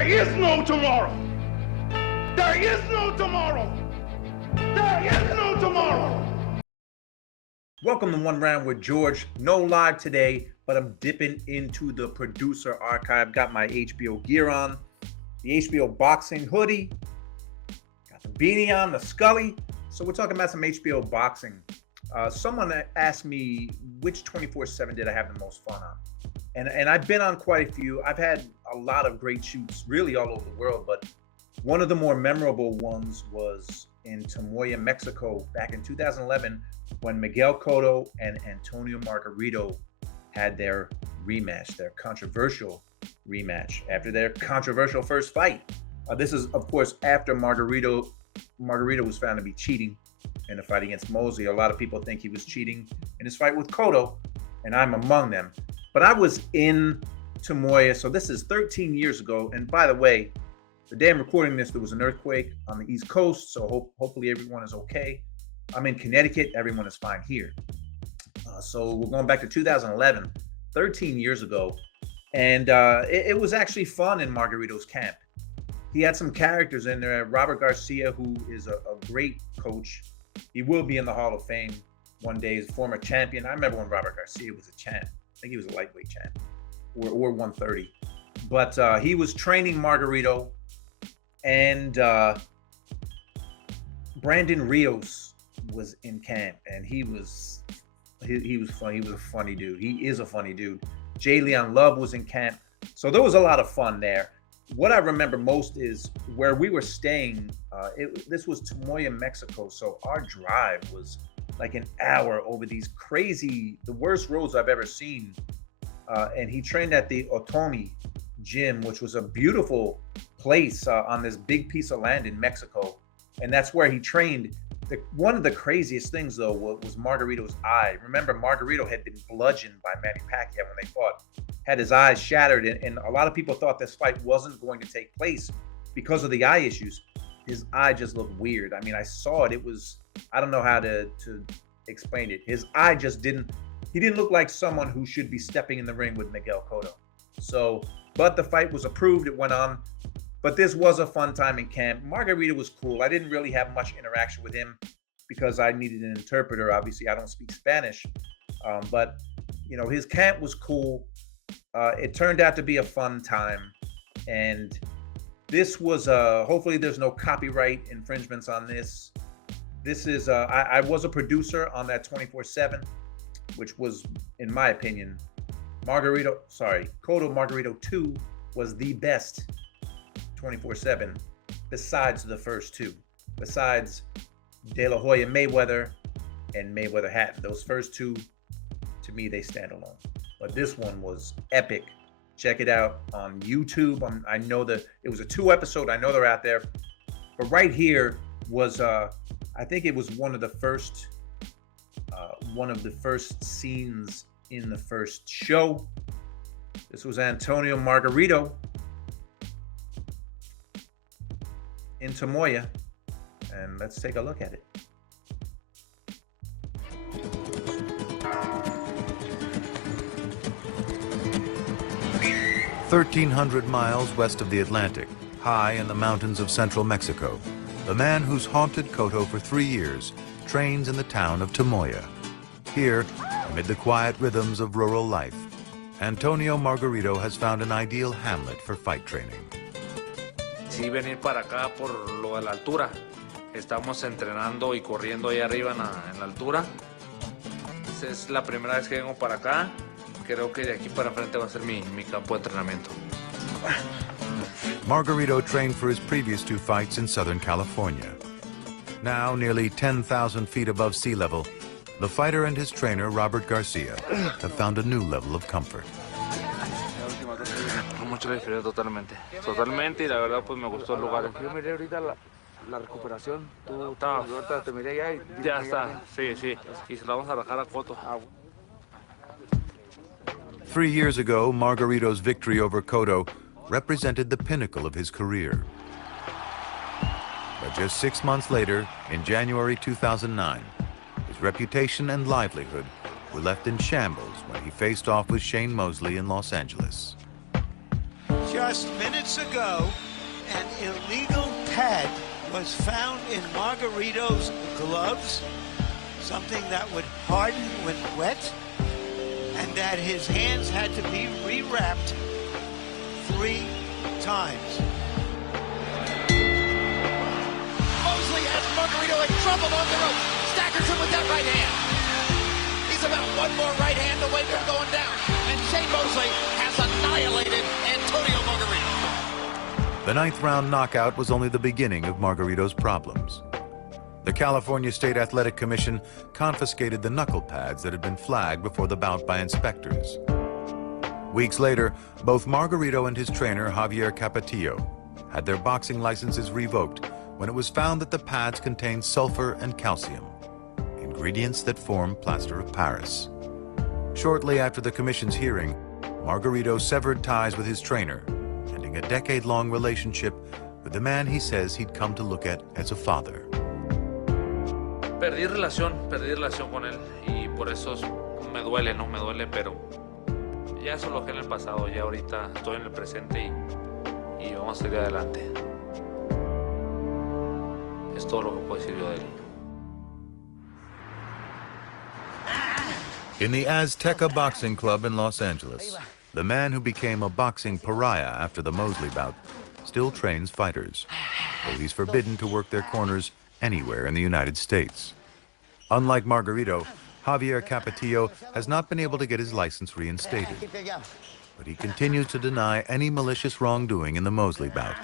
There is no tomorrow. There is no tomorrow. There is no tomorrow. Welcome to One Round with George. No live today, but I'm dipping into the producer archive. Got my HBO gear on, the HBO boxing hoodie, got the beanie on, the Scully. So we're talking about some HBO boxing. Someone asked me which 24/7 did I have the most fun on. And I've been on quite a few. I've had a lot of great shoots really all over the world, but one of the more memorable ones was in Tamoya, Mexico back in 2011 when Miguel Cotto and Antonio Margarito had their rematch, their controversial rematch after their controversial first fight. This is, of course, after Margarito was found to be cheating in a fight against Mosley. A lot of people think he was cheating in his fight with Cotto, and I'm among them. But I was in Tamoya, so this is 13 years ago. And by the way, the day I'm recording this, there was an earthquake on the East Coast, so hopefully everyone is okay. I'm in Connecticut, everyone is fine here. So we're going back to 2011, 13 years ago. And it was actually fun in Margarito's camp. He had some characters in there. Robert Garcia, who is a great coach. He will be in the Hall of Fame one day as a former champion. I remember when Robert Garcia was a champ. I think he was a lightweight champ or 130. But he was training Margarito, and Brandon Rios was in camp, and he was funny. He was a funny dude. He is a funny dude. J. Leon Love was in camp. So there was a lot of fun there. What I remember most is where we were staying. This was Tamoya, Mexico. So our drive was like an hour over these crazy, the worst roads I've ever seen. And he trained at the Otomi gym, which was a beautiful place on this big piece of land in Mexico. And that's where he trained. One of the craziest things, though, was Margarito's eye. Remember, Margarito had been bludgeoned by Manny Pacquiao when they fought, had his eyes shattered. And a lot of people thought this fight wasn't going to take place because of the eye issues. His eye just looked weird. I mean, I saw it. It was, I don't know how to explain it. His eye just didn't look like someone who should be stepping in the ring with Miguel Cotto. So, but the fight was approved. It went on. But this was a fun time in camp. Margarito was cool. I didn't really have much interaction with him because I needed an interpreter. Obviously, I don't speak Spanish. But, you know, his camp was cool. It turned out to be a fun time. And this was, hopefully there's no copyright infringements on this. This is, I was a producer on that 24/7, which was, in my opinion, Cotto-Margarito 2 was the best 24/7 besides the first two. Besides De La Hoya Mayweather and Mayweather Hatton. Those first two, to me, they stand alone. But this one was epic. Check it out on YouTube. I know that it was a 2-episode. I know they're out there. But right here was, I think it was one of the first scenes in the first show. This was Antonio Margarito in Tamoya, and let's take a look at it. 1,300 miles west of the Atlantic, high in the mountains of central Mexico, the man who's haunted Cotto for 3 years trains in the town of Tamoya. Here, amid the quiet rhythms of rural life, Antonio Margarito has found an ideal hamlet for fight training. Sí, venir para acá por lo de la altura. Estamos entrenando y corriendo ahí arriba en la altura. Es la primera vez que vengo para acá. Creo que de aquí para frente va a ser mi campo de entrenamiento. Margarito trained for his previous 2 fights in Southern California. Now, nearly 10,000 feet above sea level, the fighter and his trainer, Robert Garcia, have found a new level of comfort. Mucho la diferencia totalmente, y la verdad pues me gustó el lugar. Yo miré ahorita la recuperación, tú ahorita te miré ya y... Ya está, sí, y se la vamos a bajar a Cotto. 3 years ago, Margarito's victory over Cotto represented the pinnacle of his career. But just 6 months later, in January 2009, his reputation and livelihood were left in shambles when he faced off with Shane Mosley in Los Angeles. Just minutes ago, an illegal pad was found in Margarito's gloves, something that would harden when wet, and that his hands had to be rewrapped 3 times. Mosley has Margarito in trouble on the rope. Staggers him with that right hand. He's about one more right hand away from going down. And Shane Mosley has annihilated Antonio Margarito. The 9th round knockout was only the beginning of Margarito's problems. The California State Athletic Commission confiscated the knuckle pads that had been flagged before the bout by inspectors. Weeks later, both Margarito and his trainer, Javier Capetillo, had their boxing licenses revoked when it was found that the pads contained sulfur and calcium, ingredients that form plaster of Paris. Shortly after the commission's hearing, Margarito severed ties with his trainer, ending a decade-long relationship with the man he says he'd come to look at as a father. Perdí relación con él y por eso me duele, ¿no? Me duele, pero ya eso lo dejé en el pasado, ya ahorita estoy en el presente y vamos a seguir adelante. Es todo lo que puedo decir yo de él. In the Azteca Boxing Club in Los Angeles, the man who became a boxing pariah after the Mosley bout still trains fighters, though he's forbidden to work their corners anywhere in the United States. Unlike Margarito, Javier Capetillo has not been able to get his license reinstated, but he continues to deny any malicious wrongdoing in the Mosley bout,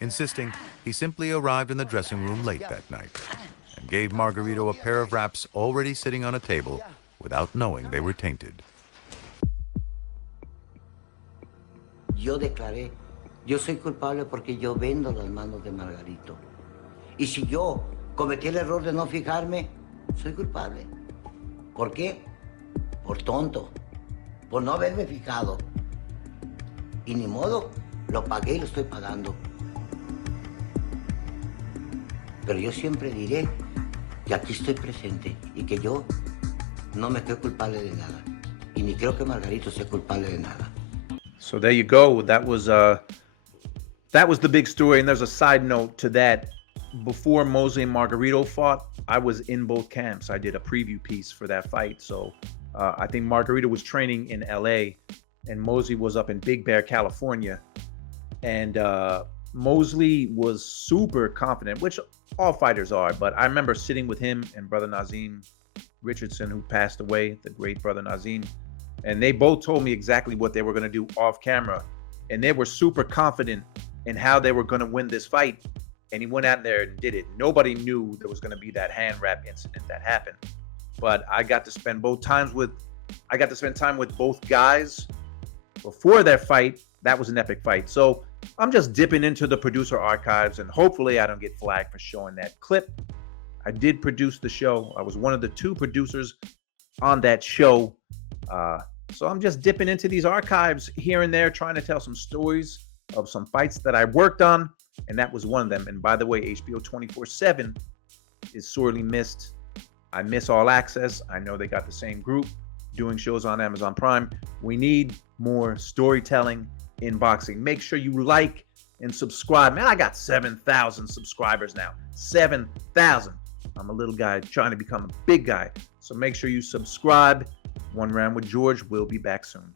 insisting he simply arrived in the dressing room late that night and gave Margarito a pair of wraps already sitting on a table without knowing they were tainted. Yo declaré, yo soy culpable porque yo vendo las manos de Margarito. Y si yo cometí el error de no fijarme, soy culpable. ¿Por qué? Por tonto, por no haberme fijado. Y ni modo, lo pagué y lo estoy pagando. Pero yo siempre diré que aquí estoy presente y que yo no me creo culpable de nada. Y ni creo que Margarito sea culpable de nada. So there you go. That was the big story. And there's a side note to that. Before Mosley and Margarito fought, I was in both camps. I did a preview piece for that fight. So I think Margarito was training in LA and Mosley was up in Big Bear, California. And Mosley was super confident, which all fighters are. But I remember sitting with him and brother Nazim Richardson, who passed away, the great brother Nazim. And they both told me exactly what they were going to do off camera. And they were super confident in how they were going to win this fight. And he went out there and did it. Nobody knew there was going to be that hand wrap incident that happened. But I got to spend time with both guys before their fight. That was an epic fight. So I'm just dipping into the producer archives, and hopefully I don't get flagged for showing that clip. I did produce the show. I was one of the 2 producers on that show. So I'm just dipping into these archives here and there, trying to tell some stories of some fights that I worked on. And that was one of them. And by the way, HBO 24/7 is sorely missed. I miss All Access. I know they got the same group doing shows on Amazon Prime. We need more storytelling in boxing. Make sure you like and subscribe. Man, I got 7,000 subscribers now. 7,000. I'm a little guy trying to become a big guy. So make sure you subscribe. One Round with George will be back soon.